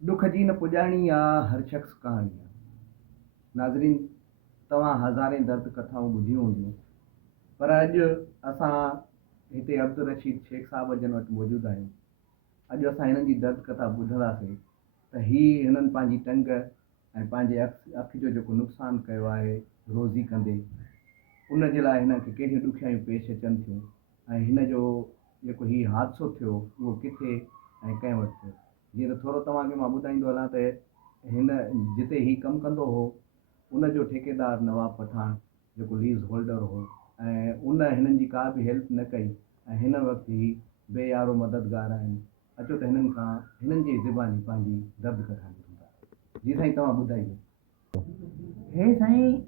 दुख जी न पुॼाइणी आहे हर शख़्स कहाणी आहे। नाज़रीन, तव्हां हज़ारें दर्द कथाऊं ॿुधियूं हूंदियूं, पर अॼु असां हिते अब्दुल रशीद शेख साहिब जन वटि मौजूदु आहियूं। अॼु असां हिननि जी दर्द कथा ॿुधंदासीं त हिननि पंहिंजी टंग ऐं पंहिंजे अखि जो जेको नुक़सानु कयो आहे रोज़ी कंदे, उन जे लाइ हिन खे कहिड़ियूं ॾुखियायूं पेश अचनि थियूं ऐं हिन जो जेको हीउ हादिसो थियो उहो किथे ऐं कंहिं वटि थियो। जीअं त थोरो तव्हांखे मां ॿुधाईंदो हलां त हिन जिते हीउ कमु कंदो हो उन जो ठेकेदार नवाब पठान जेको लीज़ होल्डर हो, ऐं उन हिननि जी का बि हेल्प न कई ऐं हिन वक़्तु ही बेयारो मददगार आहिनि। अचो त हिननि खां हिननि जी ज़बानी पंहिंजी दर्द कथा ॿुधंदा। जी साईं, तव्हां ॿुधाइजो। हे साईं,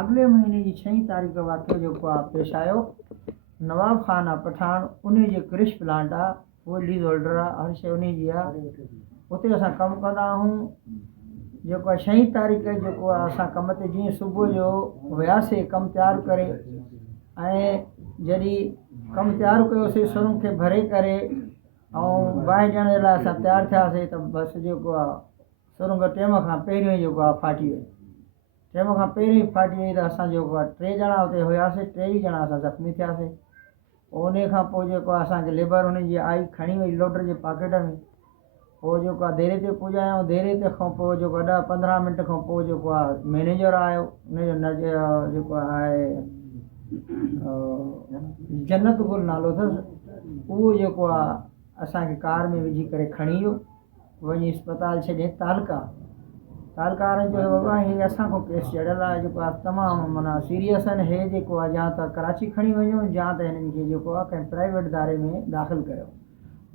अॻिले महीने जी 6 तारीख़ वाक़ियो जेको आहे पेश आयो। नवाब ख़ान आहे पठान, उन जे क्रिश प्लांट आहे, उहो लीज होल्डर आहे, हर शइ उन जी आहे। उते असां कमु कंदा आहियूं। जेको आहे 6 तारीख़ जेको आहे असां कम ते जीअं सुबुह जो वियासीं कमु तयारु करे, ऐं जॾहिं कमु तयारु कयोसीं सुरुंग खे भरे करे ऐं बाहि ॾियण जे लाइ असां तयारु थियासीं त बसि जेको आहे सुरुंग टाइम खां पहिरियों ई जेको आहे फाटी वई। टाइम खां पहिरियों ई फाटी वई त असां जेको आहे 3 ॼणा हुते हुयासीं, 3 ई ॼणा असां ज़ख़्मी थियासीं। उन खां पोइ जेको आहे असांखे लेबर हुन जी आई खणी वई लोडर जे पॉकेट में। पोइ जेको आहे देरे ते पुॼायूं। देरे ते खां पोइ जेको 10-15 मिंट खां पोइ जेको आहे मैनेजर आयो। हुनजो जेको आहे जन्नत गुल नालो अथसि। उहो जेको आहे असांखे कार में विझी करे खणी वियो, वञी अस्पताल छॾे तालका वारनि चयो बाबा हीअ असांखां केस चढ़ियल आहे, जेको आहे तमामु माना सीरियस आहिनि। हे जेको आहे या त कराची खणी वञो या त हिननि खे जेको आहे कंहिं प्राइवेट इदारे में दाख़िल कयो।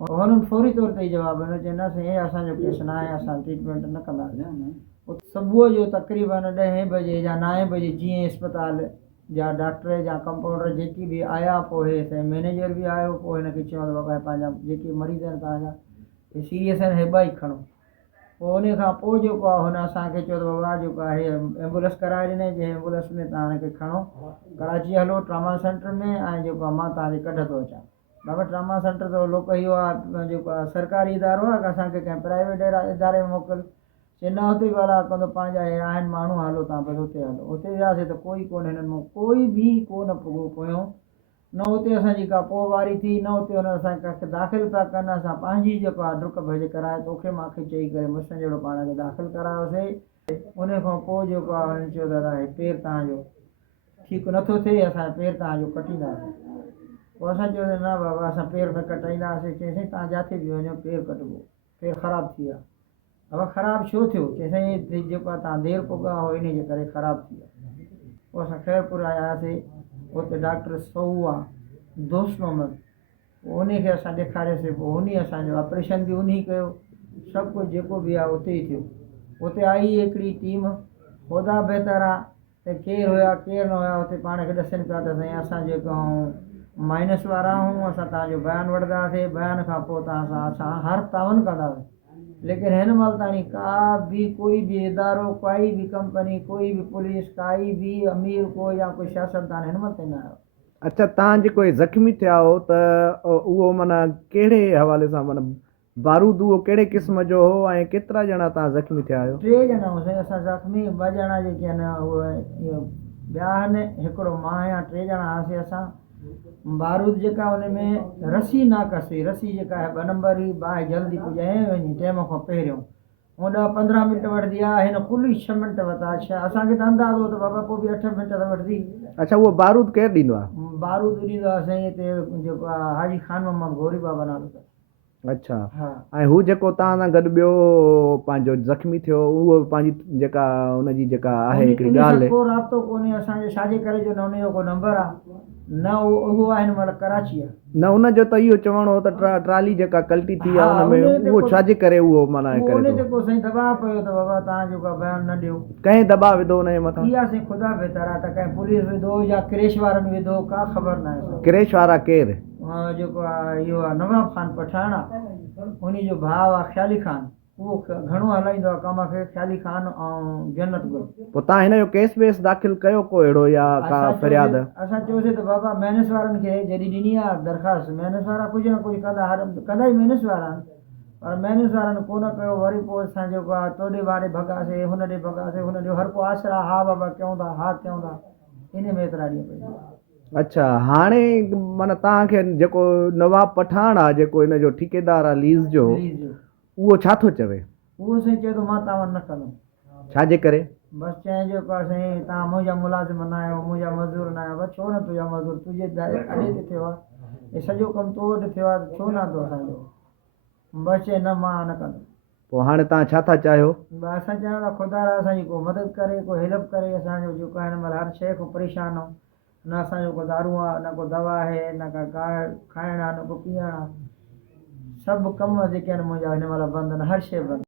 हुननि फौरी तौर ते ई जवाबु ॾिनो, चयो न साईं असांजो केस न आहे, असां ट्रीटमेंट न कंदासीं। सुबुह जो तक़रीबन 10 बजे या 9 बजे जीअं अस्पताल जा डॉक्टर या कंपाउंडर जेकी बि आया, पोइ हे मैनेजर बि आयो। पोइ हिनखे चयो त बाबा पंहिंजा जेके मरीज़ आहिनि तव्हांजा हे सीरियस आहिनि, हे 2 ई खणो। पोइ उन खां पोइ जेको आहे हुन असांखे चयो त बाबा जेको आहे एम्बुलेंस कराए ॾिनई, जंहिं एम्बुलेंस में तव्हां हिनखे खणो, कराची हलो ट्रामा सेंटर में, ऐं जेको आहे मां तव्हांखे कढ थो अचां। बाबा ट्रामा सेंटर त लोक इहो आहे जेको आहे सरकारी इदारो आहे, असांखे कंहिं प्राइवेट इदारे में मोकिल। चई न हुते बि हला कंदो, पंहिंजा हे आहिनि माण्हू, हलो तव्हां बसि हुते हलो। हुते वियासीं त कोई कोन, हिननि मां कोई बि कोन पुॻो पियो। न हुते असांजी का पोइ वारी थी, न हुते हुन असांखे कंहिंखे दाख़िल पिया कनि। असां पंहिंजी जेको आहे डुक भॼ कराए तोखे मूंखे चई करे मुसां जहिड़ो पाण खे दाख़िल करायोसीं। उन खां पोइ जेको आहे हुननि चयो दादा हे पेरु तव्हांजो ठीकु नथो थिए, असां पेरु तव्हांजो कटींदासीं। पोइ असां चयो न बाबा असां पेरु न कटाईंदासीं। चईं तव्हां जिथे बि वञो पेरु कटिबो, पेरु ख़राबु थी विया। बाबा ख़राबु छो थियो? चईं जेको आहे तव्हां देरि पुॻा हो इन जे करे ख़राबु थी विया। पोइ असां ख़ैरपुर आयासीं, उते डॉक्टर सऊ आहे दोस्त मोहम्मद, उनखे असां ॾेखारियोसीं। पोइ उन असांजो ऑपरेशन बि उन कयो, सभु कुझु जेको बि आहे उते ई थियो। उते आई हिकिड़ी टीम, ख़ुदा बहितर आहे त केरु हुया केरु न हुया, उते पाण खे ॾसनि पिया त साईं असां जेको माइनस वारा आहियूं, असां तव्हांजो बयानु वठंदासीं, बयान खां पोइ तव्हां सां असां हर तावन कंदासीं। लेकिन हिन महिल ताणी का बि कोई बि इदारो, काई बि कंपनी, कोई बि पुलिस, काई बि अमीर कोई या कोई सियासतदान हिन महिल ताईं न आयो। अच्छा, तव्हां जेको ज़ख़्मी थिया हो त उहो माना कहिड़े हवाले सां, माना बारूद उहो कहिड़े क़िस्म जो हो ऐं केतिरा ॼणा तव्हां ज़ख़्मी थिया आहियो? 3 ॼणा हुआसीं असां ज़ख़्मी। 2 ॼणा जेके आहिनि उहे ॿिया आहिनि, हिकिड़ो मां आहियां। 3 ॼणा हुआसीं असां। बारूद जेका हुन में रसी नाकसी, रसी जेका आहे 2 नंबर ई बाहि जल्दी पुॼाए वञी टाइम खां पहिरियों। ऐं 10-15 मिंट वठंदी आहे, हिन कुल 6 मिंट वरिता। असांखे त अंदाज़ो हो त बाबा पोइ बि 8 मिंट त वठंदी। अच्छा, उहो बारूद केरु ॾींदो आहे? बारूद ॾींदो आहे साईं हिते जेको आहे हाजी खान मोहम्मद गौरी बाबा नालो अथसि। अच्छा, हा। ऐं हू जेको तव्हां सां गॾु ॿियो पंहिंजो ज़ख़्मी थियो, उहो पंहिंजी जेका हुनजी जेका आहे हिकिड़ी ॻाल्हि, को राब्तो कोन्हे असांजे, छाजे करे जो न हुनजो को नंबर आहे, न उहो आहे हिन महिल कराची आहे। न उनजो त इहो चवणो हो त ट्राली जेका कल्टी थी आहे हुनमें उहो छाजे करे उहो माना करे उन ते को साईं दबाव पियो त बाबा तव्हां जेको आहे बयानु न ॾियो। कंहिं दबाव विधो हुनजे मथां? इहा साईं ख़ुदा बहितर आहे त कंहिं पुलिस विधो या क्रेश वारनि विधो, का ख़बर न आहे। क्रेश वारा केरु? जेको आहे इहो आहे नवाब ख़ान पठान आहे, उन जो भाउ आहे ख़्याली ख़ान। उहो घणो हलाईंदो आहे कम खे, ख़्याली ख़ान ऐं जन्नत गुल। पोइ तव्हां हिन जो केस वेस दाख़िल कयो को अहिड़ो या का फ़रियाद? असां चयोसीं त बाबा मैनेस वारनि खे जॾहिं ॾिनी आहे दरख़्वास्त, मैनेस वारा कुझु न कुझु कंदा ई मैनेस वारा आहिनि। पर मैनेजर वारनि कोन कयो वरी पोइ असां जेको आहे तोॾे वारे भॻासीं हुन ॾे भॻासीं हुन ॾे हर को आसरा हा बाबा कयूं था हा कयूं था इन में एतिरा ॾींहं पई अच्छा हाणे माना तव्हांखे जेको नवाब पठान आहे जेको हिन जो ठेकेदार आहे लीज़ जो प्लीज़ उहो छा थो चवे उहो साईं चए थो मां तव्हां न कंदुमि छाजे करे बसि चए जेको आहे साईं तव्हां मुंहिंजा मुलाज़िम न आहियो मुंहिंजा मज़दूर न आहियो बसि छो न तुंहिंजा मज़दूर तुंहिंजे अॾे ते थियो आहे हे सॼो कमु तो वटि थियो आहे छो न थो असांजो बसि चए न मां न कंदुमि पोइ हाणे तव्हां छा था चाहियो बसि असां चाहियूं था ख़ुदा असांजी को मदद करे को हेल्प करे असांजो जेको आहे हिन महिल हर शइ खां परेशान आहियूं न असांजो को दारू आहे न को दवा आहे न का खाइणु आहे न को पीअणु आहे सभु कम जेके आहिनि मुंहिंजा हिन महिल बंदि आहिनि हर शइ बंदि